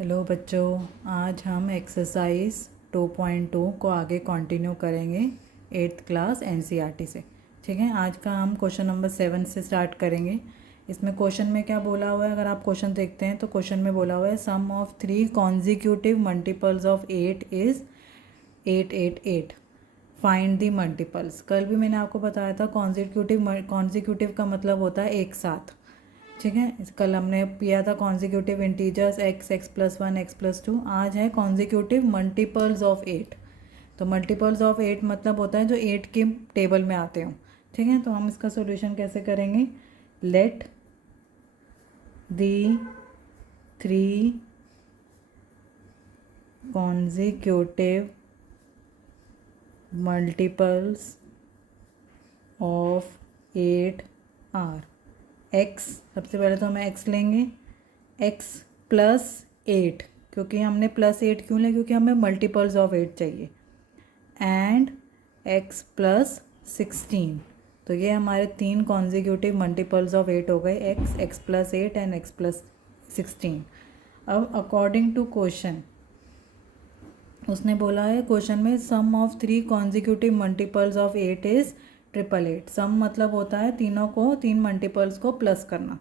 Hello बच्चों, आज हम एक्सरसाइज 2.2 को आगे कंटिन्यू करेंगे 8th क्लास एनसीईआरटी से। ठीक है, आज का हम क्वेश्चन नंबर 7 से स्टार्ट करेंगे। इसमें क्वेश्चन में क्या बोला हुआ है, अगर आप क्वेश्चन देखते हैं तो क्वेश्चन में बोला हुआ है sum of 3 consecutive multiples of 8 is 888। Find the multiples. कल भी मैंने आपको बताया था कॉन्जिक्यूटिव का मतलब होता है एक साथ। ठीक है, कल हमने किया था consecutive integers x, x plus one, x plus two. आज है कॉन्जिक्यूटिव मल्टीपल्स ऑफ 8। तो मल्टीपल्स ऑफ 8 मतलब होता है जो 8 के टेबल में आते हो। ठीक है, तो हम इसका सॉल्यूशन कैसे करेंगे। Let the 3 consecutive multiples of 8 are x. सबसे पहले तो हमें एक्स लेंगे, एक्स प्लस 8, क्योंकि हमने प्लस 8 क्यों लिया, क्योंकि हमें मल्टीपल्स ऑफ 8 चाहिए। And x plus 16। तो ये हमारे 3 कॉन्जिक्यूटिव मल्टीपल्स ऑफ 8 हो गए, x, x plus 8 and x plus 16। अब अकॉर्डिंग टू क्वेश्चन उसने बोला है क्वेश्चन में sum of 3 consecutive multiples of 8 is 888। Sum मतलब होता है तीनों को, 3 मल्टीपल्स को प्लस करना।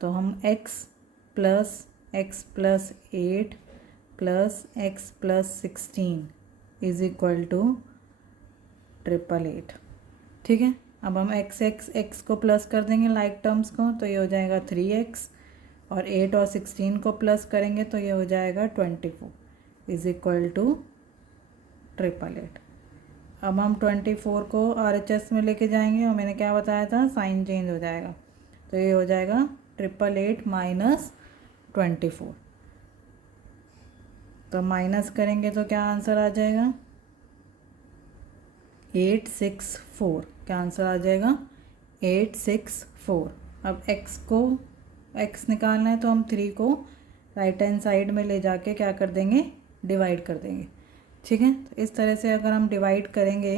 तो हम x plus 8 plus x plus 16 is equal to 888। ठीक है, अब हम x को प्लस कर देंगे लाइक टर्म्स को, तो ये हो जाएगा 3x, और 8 और 16 को प्लस करेंगे तो ये हो जाएगा 24 इज इक्वल टू 888। अब हम 24 को RHS में लेके जाएंगे, और मैंने क्या बताया था, साइन चेंज हो जाएगा। तो ये हो जाएगा 888 माइनस 24। तो माइनस करेंगे तो क्या आंसर आ जाएगा, 864। क्या आंसर आ जाएगा, 864। अब x निकालना है तो हम 3 को राइट हैंड साइड में ले जाके क्या कर देंगे, डिवाइड कर देंगे। ठीक है, तो इस तरह से अगर हम डिवाइड करेंगे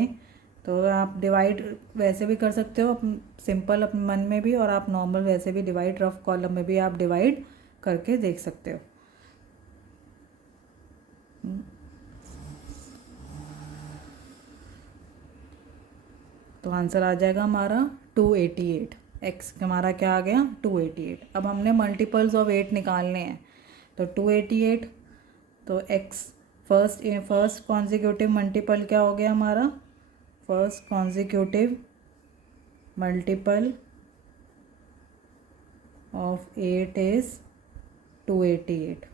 तो आप डिवाइड वैसे भी कर सकते हो सिंपल अपने मन में भी, और आप नॉर्मल वैसे भी डिवाइड रफ कॉलम में भी आप डिवाइड करके देख सकते हो। तो आंसर आ जाएगा हमारा 288। एक्स हमारा क्या आ गया, 288। अब हमने मल्टीपल्स ऑफ 8 निकालने हैं, तो 288, तो एक्स फर्स्ट कॉन्जिक्यूटिव मल्टीपल क्या हो गया हमारा, first consecutive multiple of 8 is 288।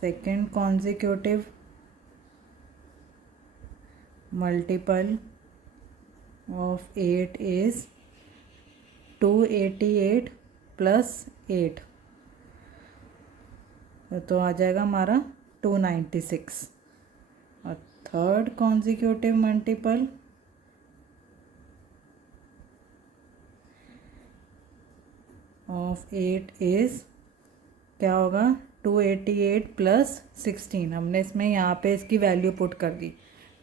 Second consecutive multiple of 8 is 288 plus 8, तो आ जाएगा हमारा 296। और third consecutive multiple of 8 is क्या होगा, 288 प्लस 16। हमने इसमें यहाँ पे इसकी वैल्यू पुट कर दी,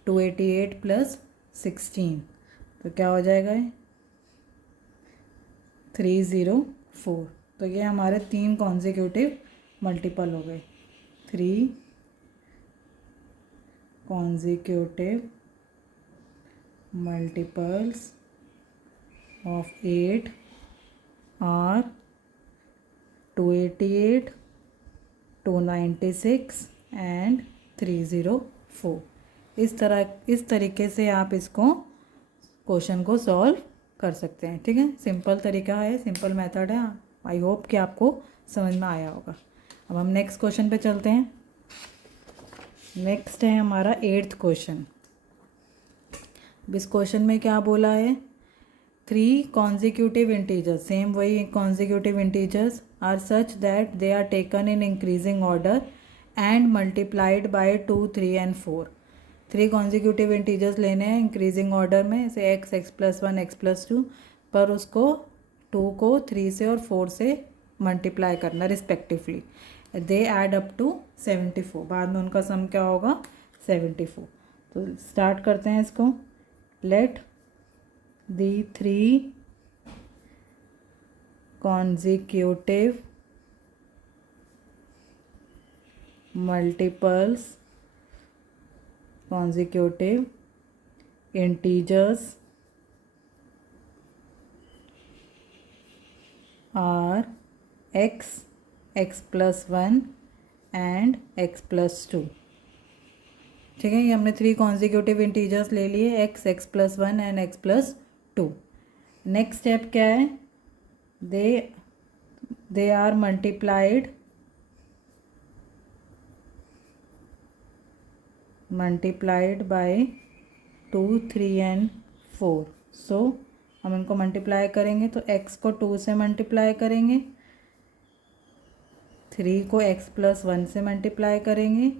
288 प्लस 16, तो क्या हो जाएगा, 304। तो ये हमारे 3 कॉन्जिक्यूटिव मल्टीपल हो गए। 3 consecutive multiples of 8 are 288, 296 and 304। इस तरीके से आप इसको क्वेश्चन को सॉल्व कर सकते हैं। ठीक है, सिंपल तरीका है, सिंपल मेथड है। आई होप कि आपको समझ में आया होगा। अब हम नेक्स्ट क्वेश्चन पे चलते हैं। नेक्स्ट है हमारा 8th क्वेश्चन। इस क्वेश्चन में क्या बोला है, 3 कॉन्जिक्यूटिव इंटीजर्स, सेम वही consecutive integers are such that they are taken in increasing order and multiplied by 2, 3 and 4। 3 consecutive integers लेने हैं इंक्रीजिंग ऑर्डर में, जैसे x, x plus 1, x plus 2, पर उसको 2 को 3 से और 4 से मल्टीप्लाई करना respectively. They add up to 74। बाद में उनका सम क्या होगा, 74। तो स्टार्ट करते हैं इसको। Late the 3 consecutive multiples consecutive integers are x, x plus 1 and x plus 2। ठीक है, ये हमने 3 कॉन्जिक्यूटिव इंटीजर्स ले लिए, x, x plus 1 and x plus 2। Next step क्या है, they are multiplied by 2, 3 and 4। So हम इनको मल्टीप्लाई करेंगे तो x को 2 से मल्टीप्लाई करेंगे, 3 को x plus 1 से मल्टीप्लाई करेंगे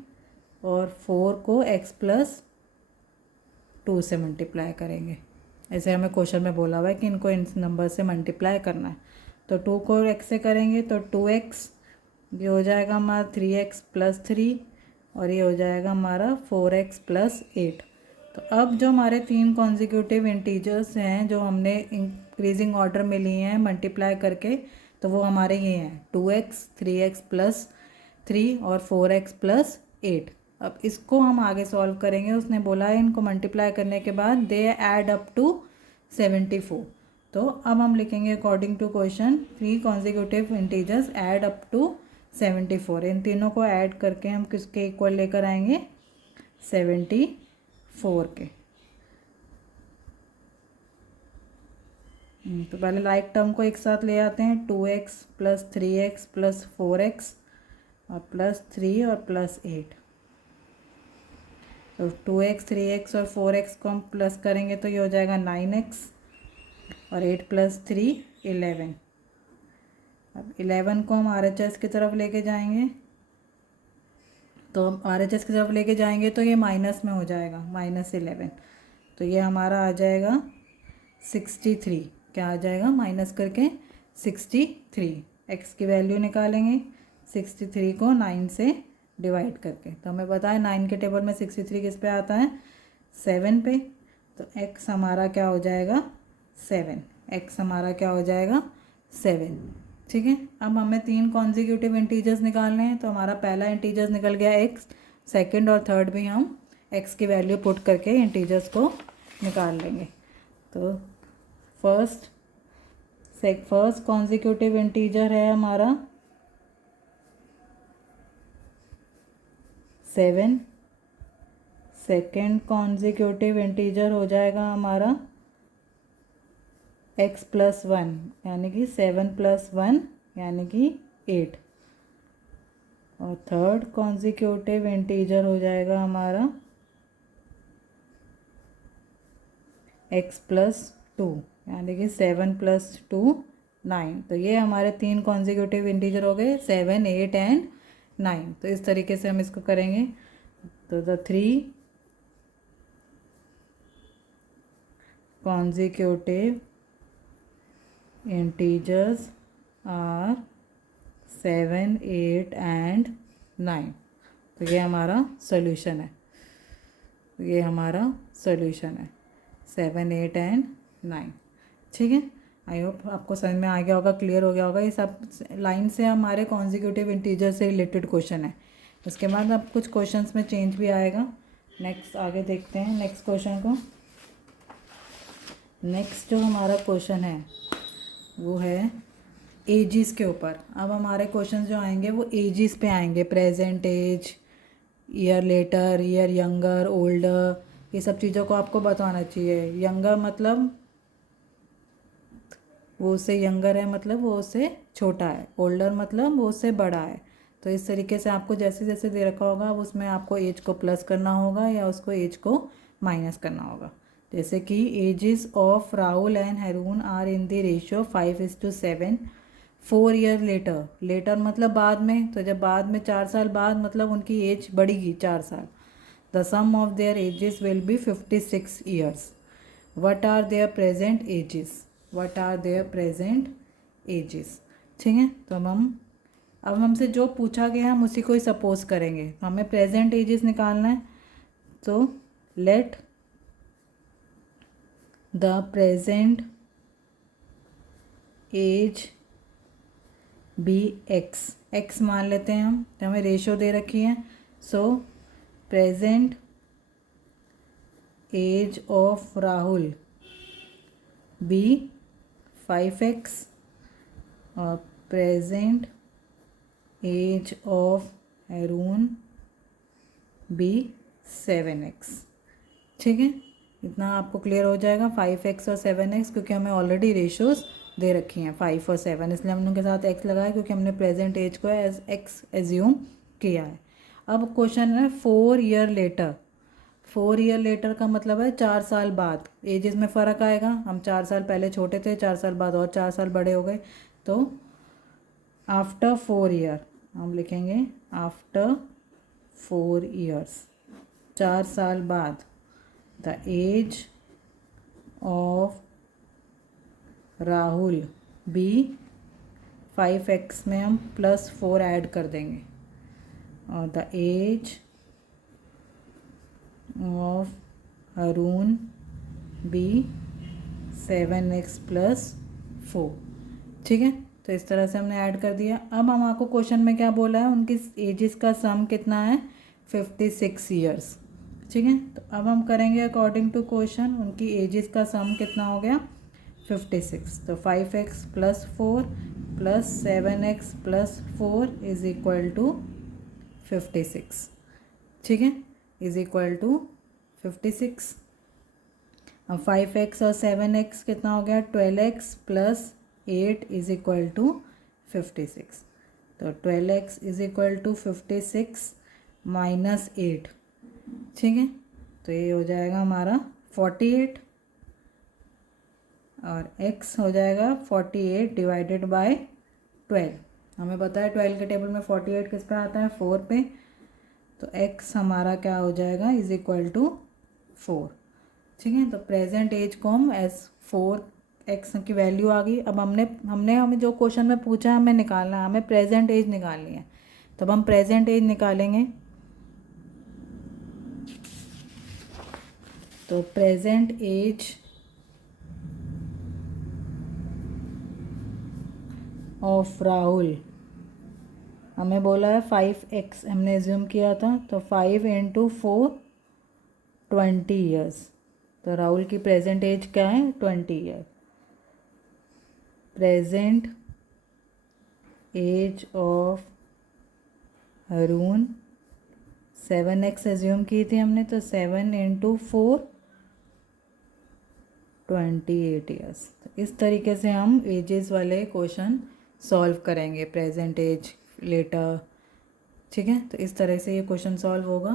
और 4 को x plus 2 से मल्टीप्लाई करेंगे। ऐसे हमें क्वेश्चन में बोला हुआ है कि इनको इन नंबर से मल्टीप्लाई करना है। तो 2 को x से करेंगे तो 2x, ये हो जाएगा हमारा 3x plus 3 और ये हो जाएगा हमारा 4x plus 8। तो अब जो हमारे 3 कॉन्जिक्यूटिव इंटीजर्स हैं जो हमने इंक्रीजिंग ऑर्डर में लिए हैं मल्टीप्लाई करके, तो वो हमारे ये हैं 2x, 3x plus 3 और 4x plus 8। अब इसको हम आगे सॉल्व करेंगे। उसने बोला है इनको मल्टीप्लाई करने के बाद दे ऐड अप टू 74। तो अब हम लिखेंगे according to question 3 consecutive integers add up to 74। इन तीनों को ऐड करके हम किसके इक्वल लेकर आएंगे, 74 के। तो पहले लाइक टर्म को एक साथ ले आते हैं, 2x plus 3x plus 4x और प्लस 3 और प्लस 8। तो 2x, 3x और 4x को हम प्लस करेंगे तो ये हो जाएगा 9x और 8 plus 3 11। अब 11 को हम RHS की तरफ लेके जाएंगे, तो हम RHS की तरफ लेके जाएंगे तो ये माइनस में हो जाएगा, -11। तो ये हमारा आ जाएगा 63। क्या आ जाएगा, माइनस करके 63। x की वैल्यू निकालेंगे 63 को 9 से डिवाइड करके। तो हमें पता है 9 के टेबल में 63 किस पे आता है, 7 पे। तो x हमारा क्या हो जाएगा, 7। x हमारा क्या हो जाएगा, 7। ठीक है, अब हमें 3 कॉन्जिक्यूटिव इंटीजर्स निकालने हैं। तो हमारा पहला इंटीजर्स निकल गया x, सेकंड और थर्ड भी हम x की वैल्यू पुट करके इंटीजर्स को निकाल लेंगे। तो फर्स्ट कॉन्जिक्यूटिव इंटीजर है हमारा 7। सेकेंड कॉन्जिक्यूटिव इंटीजर हो जाएगा हमारा x plus 1 यानी कि 7 plus 1 यानी कि 8। और थर्ड कॉन्जिक्यूटिव इंटीजर हो जाएगा हमारा x plus 2 यानी कि 7 plus 2 9। तो ये हमारे 3 कॉन्जिक्यूटिव इंटीजर हो गए, 7, 8 एंड 9। तो इस तरीके से हम इसको करेंगे। तो the 3 consecutive integers are 7, 8 and 9। तो ये हमारा सॉल्यूशन है, ये हमारा सॉल्यूशन है 7, 8 एंड 9। ठीक है, आई होप आपको समझ में आ गया होगा, क्लियर हो गया होगा। ये सब लाइन से हमारे कॉन्जिक्यूटिव इंटीजर से रिलेटेड क्वेश्चन है। उसके बाद अब कुछ क्वेश्चंस में चेंज भी आएगा। नेक्स्ट आगे देखते हैं नेक्स्ट क्वेश्चन को। नेक्स्ट जो हमारा क्वेश्चन है वो है एजिस के ऊपर। अब हमारे क्वेश्चन जो आएंगे वो एजिस पे आएंगे, present age, year later, year younger, older, ये सब चीज़ों को आपको बताना चाहिए। यंगर मतलब वो उससे यंगर है, मतलब वो उससे छोटा है। ओल्डर मतलब वो उससे बड़ा है। तो इस तरीके से आपको जैसे जैसे दे रखा होगा अब उसमें आपको एज को प्लस करना होगा या उसको एज को माइनस करना होगा। जैसे कि ages of Rahul and Haroon are in the ratio 5:7 4 year later. Later मतलब बाद में, तो जब बाद में 4 साल बाद मतलब उनकी एज बढ़ेगी 4 साल। The sum of their ages will be 56 years. What are their present ages, what are their present ages. ठीक है, तो अब हमसे जो पूछा गया हम उसी को ही सपोज करेंगे। तो हमें प्रेजेंट एजेस निकालना है। तो let the present age be x मान लेते हैं हम, तो हमें रेशो दे रखी है। So present age of Rahul be 5x और present age of Arun be 7x। ठीक है, इतना आपको क्लियर हो जाएगा 5x और 7x, क्योंकि हमें ऑलरेडी रेशोज़ दे रखी हैं 5 और 7, इसलिए हमने उनके साथ x लगाया क्योंकि हमने प्रेजेंट एज को एज x एज्यूम किया है। अब क्वेश्चन है 4 ईयर लेटर। 4 ईयर लेटर का मतलब है 4 साल बाद। एजेस में फ़र्क आएगा, हम 4 साल पहले छोटे थे, 4 साल बाद और 4 साल बड़े हो गए, तो आफ्टर 4 ईयर हम लिखेंगे आफ्टर 4 ईयर्स, 4 साल बाद the age of Rahul be 5x में हम +4 ऐड कर देंगे और the age of Arun be 7x + 4। ठीक है, तो इस तरह से हमने ऐड कर दिया। अब हम आपको क्वेश्चन में क्या बोला है, उनकी एजेस का सम कितना है 56 ईयर्स। ठीक है, तो अब हम करेंगे अकॉर्डिंग टू क्वेश्चन, उनकी एजेस का सम कितना हो गया 56। तो 5x + 4 + 7x + 4 = 56। ठीक है, = 56। अब 5x और 7x कितना हो गया 12x + 8 = 56। तो 12x = 56 - 8। ठीक है, तो ये हो जाएगा हमारा 48 और x हो जाएगा 48 / 12। हमें पता है 12 के टेबल में 48 किस पे आता है 4 पे, तो x हमारा क्या हो जाएगा = 4। ठीक है, तो प्रेजेंट एज को हम एज 4x की वैल्यू आ गई। अब हमें जो क्वेश्चन में पूछा है हमें निकालना है, हमें प्रेजेंट एज निकालनी है। तब हम प्रेजेंट एज निकालेंगे, तो प्रेजेंट एज ऑफ राहुल हमें बोला है 5x हमने एज्यूम किया था, तो 5 × 4 20 ईयर्स। तो राहुल की प्रेजेंट एज क्या है 20 year. Present age of Arun 7x assume की थी हमने, तो 7 × 4 28 ईयर्स। तो इस तरीके से हम एजेस वाले क्वेश्चन सॉल्व करेंगे, प्रेजेंट एज लेटर। ठीक है, तो इस तरह से ये क्वेश्चन सॉल्व होगा।